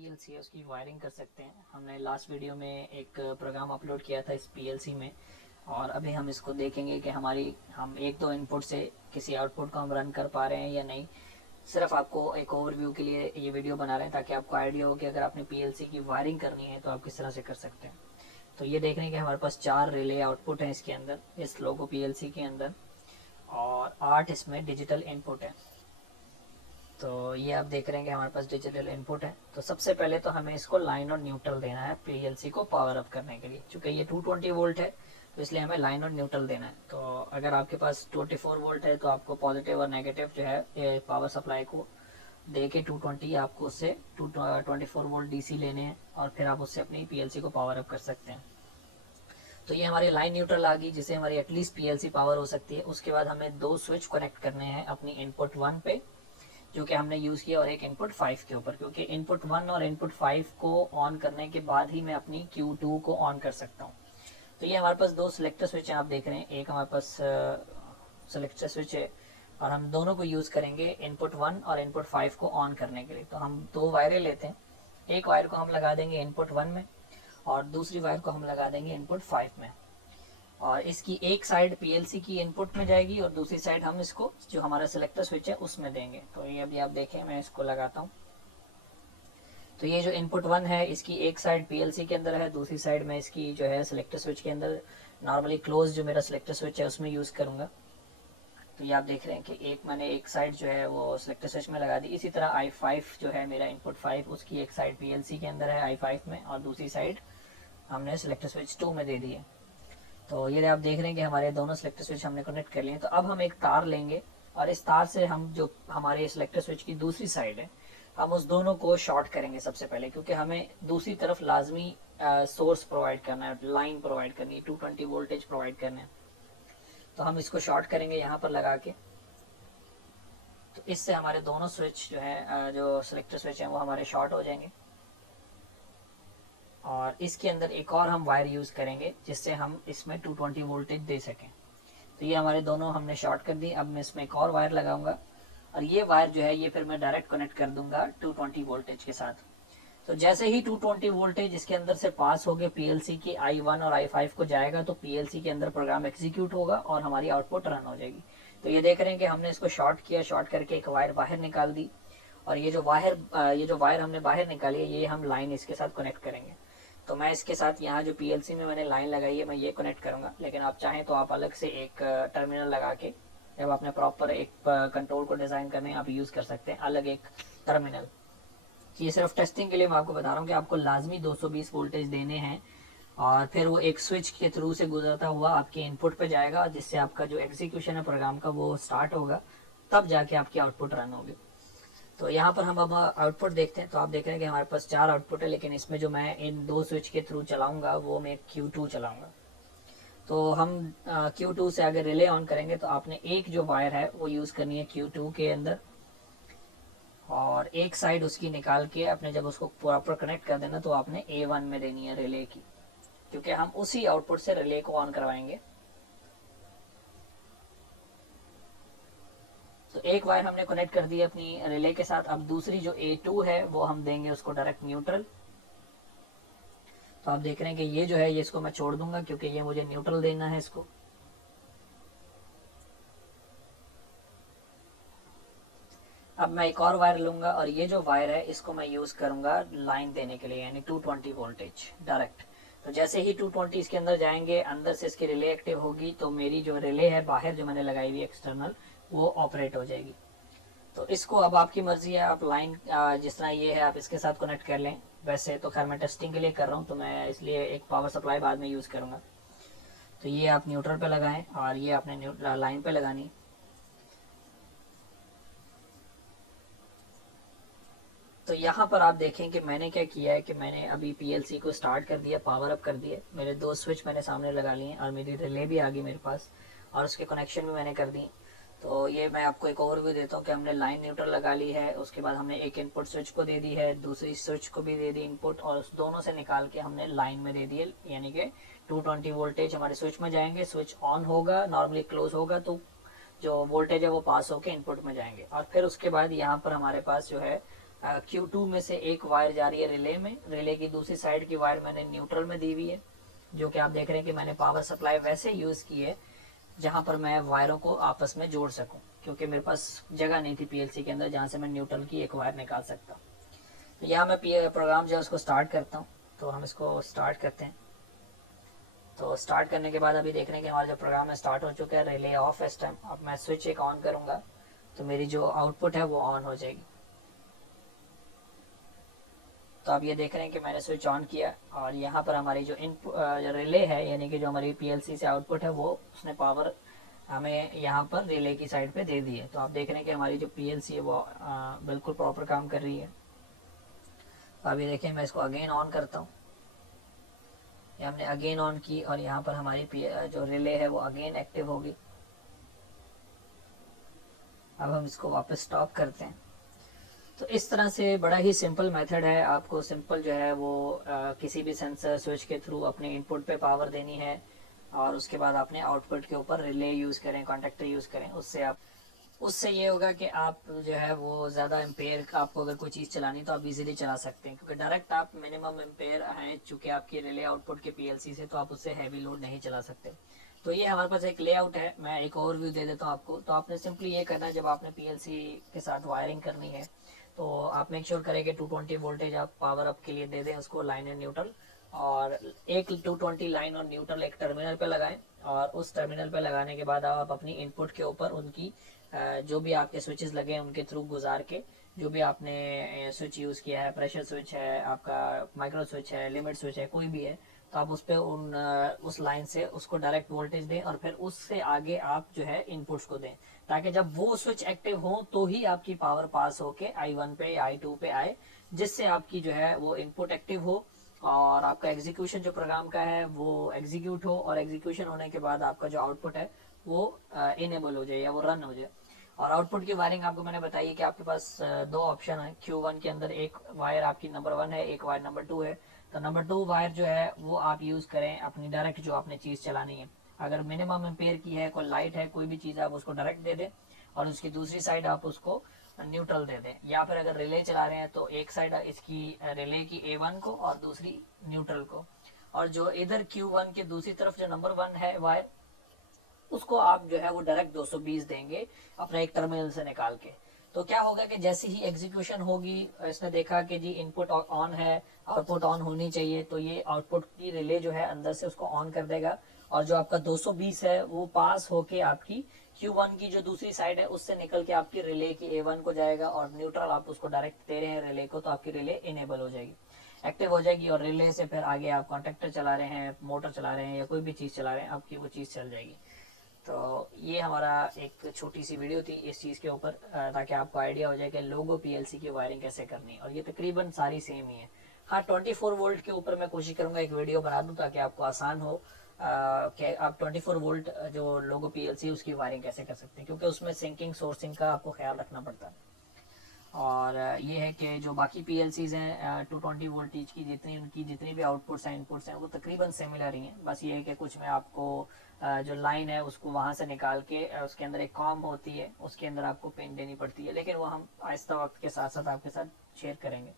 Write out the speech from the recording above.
PLC है उसकी wiring कर सकते हैं। हमने लास्ट वीडियो में एक प्रोग्राम अपलोड किया था इस पीएलसी में, और अभी हम इसको देखेंगे कि हम एक दो इनपुट से किसी आउटपुट को हम रन कर पा रहे हैं या नहीं। सिर्फ आपको एक ओवरव्यू के लिए ये वीडियो बना रहे हैं ताकि आपको आइडिया हो कि अगर आपने पीएलसी की वायरिंग करनी है तो आप किस तरह से कर सकते हैं। तो ये देख रहे हैं कि हमारे पास 4 रिले आउटपुट हैं इसके अंदर, इस लोगो पीएलसी के अंदर, और 8 इसमें डिजिटल इनपुट है। तो ये आप देख रहे हैं कि हमारे पास डिजिटल इनपुट है। तो सबसे पहले तो हमें इसको लाइन और न्यूट्रल देना है पीएलसी को पावर अप करने के लिए। चूंकि ये 220 वोल्ट है तो इसलिए हमें लाइन और न्यूट्रल देना है। तो अगर आपके पास 24 वोल्ट है तो आपको पॉजिटिव और नेगेटिव जो है पावर सप्लाई को दे के 220 आपको उससे 24 वोल्ट डीसी लेने हैं और फिर आप उससे अपनी पीएलसी को पावर अप कर सकते हैं। तो ये हमारी लाइन न्यूट्रल आ गई जिससे हमारी एटलीस्ट पीएलसी पावर हो सकती है। उसके बाद हमें 2 स्विच कनेक्ट करने हैं अपनी इनपुट 1 पे जो कि हमने यूज़ किया, और एक इनपुट 5 के ऊपर, क्योंकि इनपुट 1 और इनपुट 5 को ऑन करने के बाद ही मैं अपनी Q2 को ऑन कर सकता हूँ। तो ये हमारे पास 2 सिलेक्टर स्विच हैं, आप देख रहे हैं। एक हमारे पास सिलेक्टर स्विच है और हम दोनों को यूज़ करेंगे इनपुट 1 और इनपुट 5 को ऑन करने के लिए। तो हम 2 वायरें लेते हैं, एक वायर को हम लगा देंगे इनपुट 1 में और दूसरी वायर को हम लगा देंगे इनपुट 5 में, और इसकी एक साइड पीएलसी की इनपुट में जाएगी और दूसरी साइड हम इसको जो हमारा सिलेक्टर स्विच है उसमें देंगे। तो ये अभी आप देखें, मैं इसको लगाता हूँ। तो ये जो इनपुट 1 है इसकी एक साइड पीएलसी के अंदर है, दूसरी साइड में इसकी जो है सिलेक्टर स्विच के अंदर, नॉर्मली क्लोज जो मेरा सिलेक्टर स्विच है उसमें यूज़ करूँगा। तो ये आप देख रहे हैं कि मैंने एक साइड जो है वो सिलेक्टर स्विच में लगा दी। इसी तरह i5 जो है मेरा इनपुट 5, उसकी एक साइड पीएलसी के अंदर है i5 में और दूसरी साइड हमने सिलेक्टर स्विच 2 में दे दी है। तो ये आप देख रहे हैं कि हमारे दोनों सिलेक्टर स्विच हमने कनेक्ट कर लिए। तो अब हम एक तार लेंगे और इस तार से हम जो हमारे सिलेक्टर स्विच की दूसरी साइड है हम उस दोनों को शॉर्ट करेंगे सबसे पहले, क्योंकि हमें दूसरी तरफ लाजमी सोर्स प्रोवाइड करना है, लाइन प्रोवाइड करनी है, 220 वोल्टेज प्रोवाइड करना है। तो हम इसको शॉर्ट करेंगे यहाँ पर लगा के। तो इससे हमारे दोनों स्विच जो है जो सिलेक्टर स्विच हैं वो हमारे शॉर्ट हो जाएंगे, और इसके अंदर एक और हम वायर यूज़ करेंगे जिससे हम इसमें 220 वोल्टेज दे सकें। तो ये हमारे दोनों हमने शॉर्ट कर दी। अब मैं इसमें एक और वायर लगाऊंगा और ये वायर जो है ये फिर मैं डायरेक्ट कनेक्ट कर दूंगा 220 वोल्टेज के साथ। तो जैसे ही 220 वोल्टेज इसके अंदर से पास हो गए पीएलसी की i1 और i5 को जाएगा तो पीएलसी के अंदर प्रोग्राम एग्जीक्यूट होगा और हमारी आउटपुट रन हो जाएगी। तो ये देख रहे हैं कि हमने इसको शॉर्ट किया, शॉर्ट करके एक वायर बाहर निकाल दी, और ये जो वायर हमने बाहर निकाली है ये हम लाइन इसके साथ कनेक्ट करेंगे। तो मैं इसके साथ यहाँ जो पीएलसी में मैंने लाइन लगाई है मैं ये कनेक्ट करूँगा, लेकिन आप चाहें तो आप अलग से एक टर्मिनल लगा के जब आपने प्रॉपर एक कंट्रोल को डिज़ाइन करने आप यूज़ कर सकते हैं अलग एक टर्मिनल। ये सिर्फ टेस्टिंग के लिए मैं आपको बता रहा हूँ कि आपको लाजमी 220 वोल्टेज देने हैं और फिर वो एक स्विच के थ्रू से गुजरता हुआ आपके इनपुट पे जाएगा, जिससे आपका जो एग्जीक्यूशन है प्रोग्राम का वो स्टार्ट होगा, तब जाके आपकी आउटपुट रन होगी। तो यहाँ पर हम अब आउटपुट देखते हैं। तो आप देख रहे हैं कि हमारे पास 4 आउटपुट है, लेकिन इसमें जो मैं इन 2 स्विच के थ्रू चलाऊंगा वो मैं Q2 चलाऊंगा। तो हम Q2 से आगे रिले ऑन करेंगे तो आपने एक जो वायर है वो यूज़ करनी है Q2 के अंदर, और एक साइड उसकी निकाल के आपने जब उसको प्रॉपर कनेक्ट कर देना तो आपने A1 में देनी है रिले की, क्योंकि हम उसी आउटपुट से रिले को ऑन करवाएंगे। तो एक वायर हमने कनेक्ट कर दी अपनी रिले के साथ। अब दूसरी जो A2 है वो हम देंगे उसको डायरेक्ट न्यूट्रल। तो आप देख रहे हैं कि ये जो है ये इसको मैं छोड़ दूंगा क्योंकि ये मुझे न्यूट्रल देना है इसको। अब मैं एक और वायर लूंगा और ये जो वायर है इसको मैं यूज करूंगा लाइन देने के लिए, यानी 220 वोल्टेज डायरेक्ट। तो जैसे ही 220 इसके अंदर जाएंगे, अंदर से इसकी रिले एक्टिव होगी तो मेरी जो रिले है बाहर जो मैंने लगाई हुई एक्सटर्नल वो ऑपरेट हो जाएगी। तो इसको अब आपकी मर्जी है, आप लाइन जिस तरह ये है आप इसके साथ कनेक्ट कर लें। वैसे तो खैर मैं टेस्टिंग के लिए कर रहा हूँ तो मैं इसलिए एक पावर सप्लाई बाद में यूज़ करूँगा। तो ये आप न्यूट्रल पे लगाएं और ये आपने लाइन पे लगानी। तो यहाँ पर आप देखें कि मैंने क्या किया है कि मैंने अभी पीएलसी को स्टार्ट कर दिया, पावर अप कर दिया। मेरे 2 स्विच मैंने सामने लगा लिए और मेरी रिले भी आ गई मेरे पास और उसके कनेक्शन भी मैंने कर दी। तो ये मैं आपको एक ओवरव्यू देता हूँ कि हमने लाइन न्यूट्रल लगा ली है, उसके बाद हमने एक इनपुट स्विच को दे दी है, दूसरी स्विच को भी दे दी इनपुट, और उस दोनों से निकाल के हमने लाइन में दे दिए, यानी कि 220 वोल्टेज हमारे स्विच में जाएंगे। स्विच ऑन होगा, नॉर्मली क्लोज होगा तो जो वोल्टेज है वो पास होकर इनपुट में जाएंगे। और फिर उसके बाद यहाँ पर हमारे पास जो है Q2 में से एक वायर जा रही है रिले में, रिले की दूसरी साइड की वायर मैंने न्यूट्रल में दी हुई है, जो कि आप देख रहे हैं कि मैंने पावर सप्लाई वैसे यूज़ की है जहाँ पर मैं वायरों को आपस में जोड़ सकूँ, क्योंकि मेरे पास जगह नहीं थी पीएलसी के अंदर जहाँ से मैं न्यूट्रल की एक वायर निकाल सकता हूँ। तो यहाँ मैं प्रोग्राम जो है उसको स्टार्ट करता हूँ। तो हम इसको स्टार्ट करते हैं। तो स्टार्ट करने के बाद अभी देख रहे हैं कि हमारा जो प्रोग्राम है स्टार्ट हो चुका है, रिले ऑफ है इस टाइम। अब मैं स्विच एक ऑन करूँगा तो मेरी जो आउटपुट है वो ऑन हो जाएगी। तो आप ये देख रहे हैं कि मैंने स्विच ऑन किया और यहाँ पर हमारी जो इनपुट रिले है, यानी कि जो हमारी पीएलसी से आउटपुट है, वो उसने पावर हमें यहाँ पर रिले की साइड पे दे दी है। तो आप देख रहे हैं कि हमारी जो पीएलसी है वो बिल्कुल प्रॉपर काम कर रही है। तो अभी देखिए मैं इसको अगेन ऑन करता हूँ। ये हमने अगेन ऑन की और यहाँ पर हमारी जो रिले है वो अगेन एक्टिव होगी। अब हम इसको वापस स्टॉप करते हैं। तो इस तरह से बड़ा ही सिंपल मेथड है। आपको सिंपल जो है वो किसी भी सेंसर स्विच के थ्रू अपने इनपुट पे पावर देनी है और उसके बाद अपने आउटपुट के ऊपर रिले यूज़ करें, कॉन्टेक्टर यूज़ करें। उससे ये होगा कि आप जो है वो ज़्यादा एम्पेयर, आपको अगर कोई चीज़ चलानी तो आप इजीली चला सकते हैं, क्योंकि डायरेक्ट आप मिनिमम एम्पेयर हैं चूँकि आपकी रिले आउटपुट के पीएलसी से, तो आप उससे हैवी लोड नहीं चला सकते। तो ये हमारे पास एक लेआउट है, मैं एक ओवरव्यू दे देता हूँ आपको। तो आपने सिंपली ये करना है, जब आपने पीएलसी के साथ वायरिंग करनी है तो आप मेक श्योर करें कि 220 वोल्टेज आप पावर अप के लिए दे दें उसको, लाइन एंड न्यूट्रल। और एक 220 लाइन और न्यूट्रल एक टर्मिनल पे लगाएं और उस टर्मिनल पे लगाने के बाद आप अपनी इनपुट के ऊपर उनकी जो भी आपके स्विचेस लगे हैं उनके थ्रू गुजार के, जो भी आपने स्विच यूज़ किया है, प्रेशर स्विच है आपका, माइक्रो स्विच है, लिमिट स्विच है, कोई भी है, तो आप उस पर उस लाइन से उसको डायरेक्ट वोल्टेज दें और फिर उससे आगे आप जो है इनपुट्स को दें, ताकि जब वो स्विच एक्टिव हो तो ही आपकी पावर पास होके I1 पे I2 पे आए, जिससे आपकी जो है वो इनपुट एक्टिव हो और आपका एग्जीक्यूशन जो प्रोग्राम का है वो एग्जीक्यूट हो, और एग्जीक्यूशन होने के बाद आपका जो आउटपुट है वो इनेबल हो जाए या वो रन हो जाए। और आउटपुट की वायरिंग आपको मैंने बताई कि आपके पास दो ऑप्शन है। Q1 के अंदर एक वायर आपकी नंबर 1 है, एक वायर नंबर 2 है। तो नंबर 2 वायर जो है वो आप यूज़ करें अपनी डायरेक्ट जो आपने चीज़ चलानी है। अगर मिनिमम एम्पेयर की है, कोई लाइट है, कोई भी चीज़, आप उसको डायरेक्ट दे दें और उसकी दूसरी साइड आप उसको न्यूट्रल दे दें। या फिर अगर रिले चला रहे हैं तो एक साइड इसकी रिले की A1 को और दूसरी न्यूट्रल को, और जो इधर Q1 के दूसरी तरफ जो नंबर 1 है वायर, उसको आप जो है वो डायरेक्ट 220 देंगे अपना एक टर्मिनल से निकाल के। तो क्या होगा कि जैसे ही एग्जीक्यूशन होगी, इसने देखा कि जी इनपुट ऑन है, आउटपुट ऑन होनी चाहिए, तो ये आउटपुट की रिले जो है अंदर से उसको ऑन कर देगा और जो आपका 220 है वो पास होके आपकी Q1 की जो दूसरी साइड है उससे निकल के आपकी रिले की A1 को जाएगा, और न्यूट्रल आप उसको डायरेक्ट दे रहे हैं रिले को, तो आपकी रिले इनेबल हो जाएगी, एक्टिव हो जाएगी। और रिले से फिर आगे आप कॉन्टेक्टर चला रहे हैं, मोटर चला रहे हैं या कोई भी चीज़ चला रहे हैं, आपकी वो चीज़ चल जाएगी। तो ये हमारा एक छोटी सी वीडियो थी इस चीज़ के ऊपर, ताकि आपको आइडिया हो जाए कि लोगो पीएलसी की वायरिंग कैसे करनी है, और ये तकरीबन सारी सेम ही है। हाँ, 24 वोल्ट के ऊपर मैं कोशिश करूँगा एक वीडियो बना दूँ ताकि आपको आसान हो कि आप 24 वोल्ट जो लोगो पीएलसी उसकी वायरिंग कैसे कर सकते हैं, क्योंकि उसमें सिंकिंग सोर्सिंग का आपको ख्याल रखना पड़ता है। और ये है कि जो बाकी पीएलसीज हैं 220 वोल्टेज की, उनकी जितनी भी आउटपुट्स हैं, इनपुट्स हैं, वो तकरीबन सिमिलर ही हैं। बस ये है कि कुछ में आपको जो लाइन है उसको वहाँ से निकाल के उसके अंदर एक कॉम होती है, उसके अंदर आपको पिन देनी पड़ती है, लेकिन वो हम आहिस्ता वक्त के साथ साथ आपके साथ शेयर करेंगे।